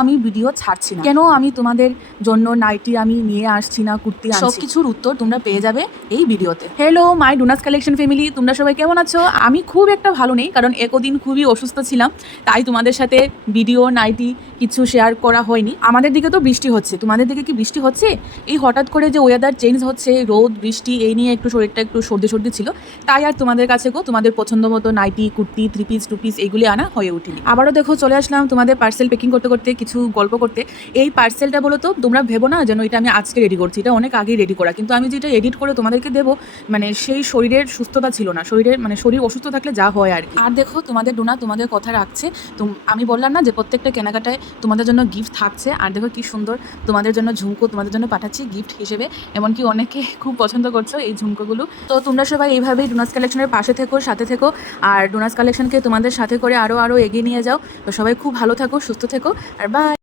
আমি ভিডিও ছাড়ছি না, কেন আমি তোমাদের জন্য নাইটি আমি নিয়ে আসছি না, কুর্তি আনছি, সব কিছুর উত্তর তোমরা পেয়ে যাবে এই ভিডিওতে। হ্যালো মাই ডোনাস কালেকশন ফ্যামিলি, তোমরা সবাই কেমন আছো? আমি খুব একটা ভালো নেই, কারণ একদিন খুবই অসুস্থ ছিলাম, তাই তোমাদের সাথে ভিডিও নাইটি কিছু শেয়ার করা হয়নি। আমাদের দিকে তো বৃষ্টি হচ্ছে, তোমাদের দিকে কি বৃষ্টি হচ্ছে? এই হঠাৎ করে যে ওয়েদার চেঞ্জ হচ্ছে, রোদ বৃষ্টি, এই নিয়ে একটু শরীরটা একটু সর্দি সর্দি ছিল, তাই আর তোমাদের কাছে তোমাদের পছন্দ মতো নাইটি কুর্তি 3 পিস 2 পিস এইগুলি আনা হয়ে ওঠেনি। আবারও দেখো চলে আসলাম তোমাদের পার্সেল প্যাকিং করতে করতে, কিছু গল্প করতে। এই পার্সেলটা বলো তো, তোমরা ভেবো না যেন এটা আমি আজকে রেডি করছি, এটা অনেক আগেই রেডি করা, কিন্তু আমি যেটা এডিট করে তোমাদেরকে দেবো, মানে সেই শরীরের সুস্থতা ছিল না, শরীর অসুস্থ থাকলে যা হয় আর কি। আর দেখো তোমাদের ডোনা তোমাদের কথা রাখছে। তো আমি বললাম না যে প্রত্যেকটা কেনাকাটায় তোমাদের জন্য গিফট থাকছে, আর দেখো কি সুন্দর তোমাদের জন্য ঝুমকো তোমাদের জন্য পাঠাচ্ছি গিফট হিসেবে, এমনকি অনেকে খুব পছন্দ করছো এই ঝুমকোগুলো। তো তোমরা সবাই এইভাবেই ডোনাস কালেকশনের পাশে থেকো, সাথে থেকো, আর ডোনাস কালেকশনকে তোমাদের সাথে করে আরও এগিয়ে নিয়ে যাও। তো সবাই খুব ভালো থাকো, সুস্থ থেকো, আর বাই।